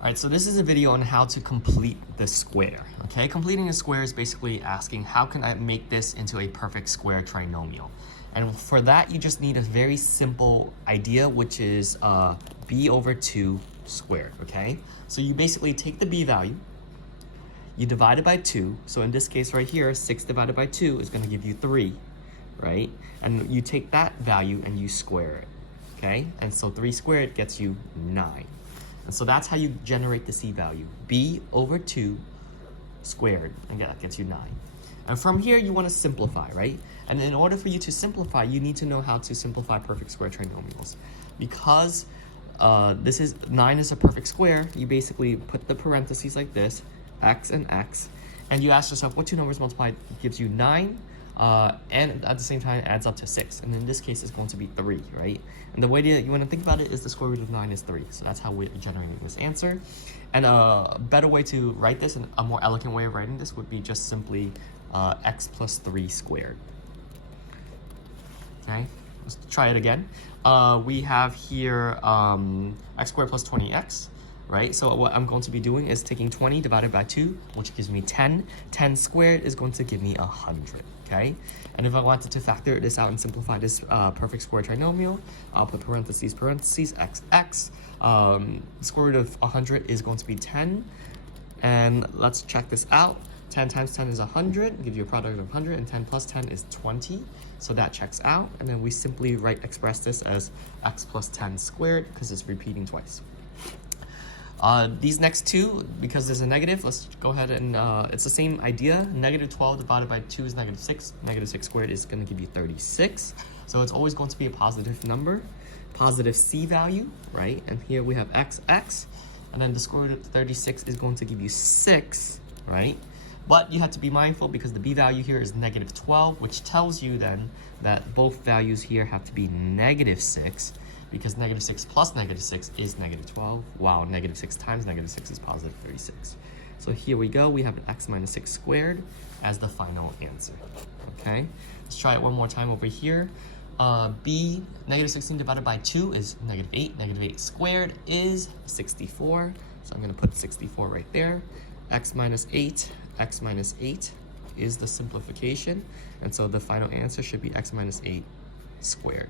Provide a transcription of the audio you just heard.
All right, so this is a video on how to complete the square, okay? Completing a square is basically asking, how can I make this into a perfect square trinomial? And for that, you just need a very simple idea, which is b over 2 squared, okay? So you basically take the b value, you divide it by 2. So in this case right here, 6 divided by 2 is going to give you 3, right? And you take that value and you square it, okay? And so 3 squared gets you 9. And so that's how you generate the c value, b over 2 squared, and that gets you 9. And from here, you want to simplify, right? And in order for you to simplify, you need to know how to simplify perfect square trinomials. Because 9 is a perfect square, you basically put the parentheses like this, x and x, and you ask yourself what two numbers multiplied gives you 9, and at the same time adds up to 6. And in this case, it's going to be 3, right? And the way that you want to think about it is the square root of 9 is 3. So that's how we're generating this answer. And a better way to write this, and a more elegant way of writing this, would be just simply x plus 3 squared. Okay, let's try it again. We have here x squared plus 20x. Right, so what I'm going to be doing is taking 20 divided by 2, which gives me 10. 10 squared is going to give me 100, okay? And if I wanted to factor this out and simplify this perfect square trinomial, I'll put parentheses, x, x. Square root of 100 is going to be 10. And let's check this out. 10 times 10 is 100, give you a product of 100, and 10 plus 10 is 20. So that checks out. And then we simply express this as x plus 10 squared, because it's repeating twice. These next two, because there's a negative, let's go ahead and, it's the same idea. Negative 12 divided by 2 is negative 6. Negative 6 squared is going to give you 36. So it's always going to be a positive number, positive c value, right? And here we have x, x. And then the square root of 36 is going to give you 6, right? But you have to be mindful because the b value here is negative 12, which tells you then that both values here have to be negative 6. Because negative 6 plus negative 6 is negative 12, while negative 6 times negative 6 is positive 36. So here we go, we have an x minus 6 squared as the final answer, okay? Let's try it one more time over here. B, negative 16 divided by 2 is negative 8. Negative 8 squared is 64. So I'm going to put 64 right there. X minus 8 is the simplification. And so the final answer should be x minus 8 squared.